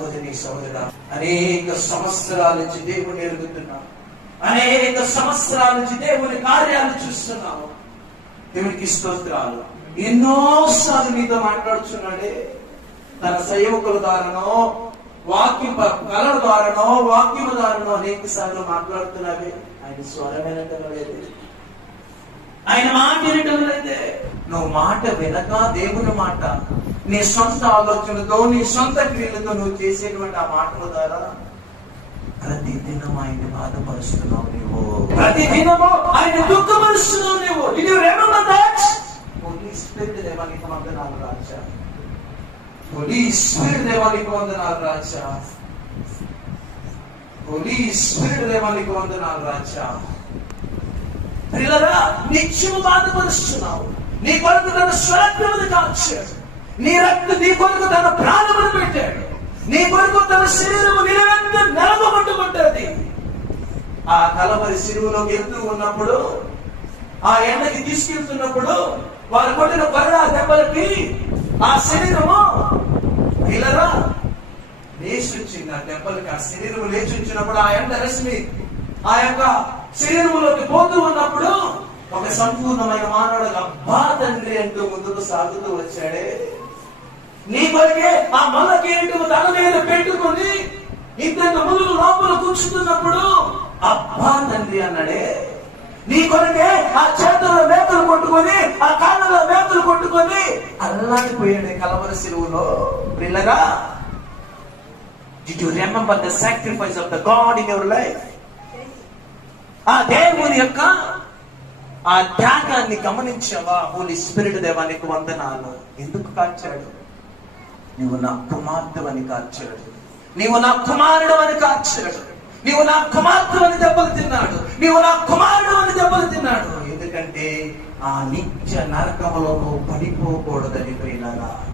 సహోదరి సహోదరా, అనేక సంవత్సరాల నుంచి దేవుని ఎరుగుతున్నాం, అనేక సంవత్సరాల నుంచి దేవుని కార్యాలు చూస్తున్నాము. దేవునికి స్తోత్రాలు. ఎన్నోసార్లు మీతో మాట్లాడుచున్నాడే, తన సేవకుల ద్వారానో వాక్యం కళల ద్వారానో వాక్యము ద్వారానో అనేక సార్లు మాట్లాడుతున్నావే. ఆయన స్వరం వినటం లేదే, ఆయన మాట వినటం లేదే. నువ్వు మాట వినక దేవుని మాట నీ సొంత ఆలోచనతో నీ సొంత క్రియలతో నువ్వు చేసేటువంటి ఆ మాటల ద్వారా ప్రతి దినం ఆయన బాధపరుస్తున్నావు నువ్వు, ప్రతి దినము ఆయన దుఃఖపరుస్తున్నావు నువ్వు. హోలీ స్పిరిట్ దేవానికి వందనాలు రాజా, హోలీ స్పిరిట్ దేవానికి వందనాలు రాజా, హోలీ స్పిరిట్ దేవానికి వందనాలు రాజా. పిల్లరా, నిత్యము బాధపరుస్తున్నావు. నీ కొరకు తన స్వరక్తమును కాల్చాడు, నీ కొరకు తన ప్రాణమును పెట్టాడు, నీ కొరకు తన శరీరము నిలవెంగా నలగొట్టుకుంటుంది. ఆ కలవరి శిలువలోకి వెళ్తూ ఉన్నప్పుడు, ఆ ఎండకి తీసుకెళ్తున్నప్పుడు వారు కొట్టిన కొరడా దెబ్బలకి ఆ శరీరము పిల్లరా లేచి వచ్చింది. ఆ దెబ్బలకి ఆ శరీరము లేచి వచ్చినప్పుడు ఆ ఎండ రశ్మి ఆ యొక్క శరీరంలోకి పోతూ ఉన్నప్పుడు ఒక సంపూర్ణమైన మానవుడు అబ్బా తండ్రి అంటూ ముందుకు సాగుతూ వచ్చాడే. నీ కొరకే ఆ మల్లకేంటూ తన మీద పెట్టుకుని ఇంత ముందు లోపల కూర్చుతున్నప్పుడు అబ్బా తండ్రి అన్నాడే. నీ కొరకే ఆ చేతుల్లో మేకలు కొట్టుకొని ఆ కాళ్ళలో మేకలు కొట్టుకొని అల్లాడిపోయాడు కలవరి శిలువలో. పిల్లగా, did you remember the sacrifice of the God in your life? ఆ దేవుని యొక్క ఆ త్యాగాన్ని గమనించావా? హోలీ స్పిరిట్ దేవానికి వందనాలు. ఎందుకు కాల్చాడు? నీవు నా కుమార్తె అని కాల్చాడు, నీవు నా కుమారుడు అని కాల్చాడు, నీవు నా కుమార్తె అని దెబ్బలు తిన్నాడు, నీవు నా కుమారుడు అని దెబ్బలు తిన్నాడు. ఎందుకంటే ఆ నిత్య నరకములో పడిపోకూడదని ప్రియులారా.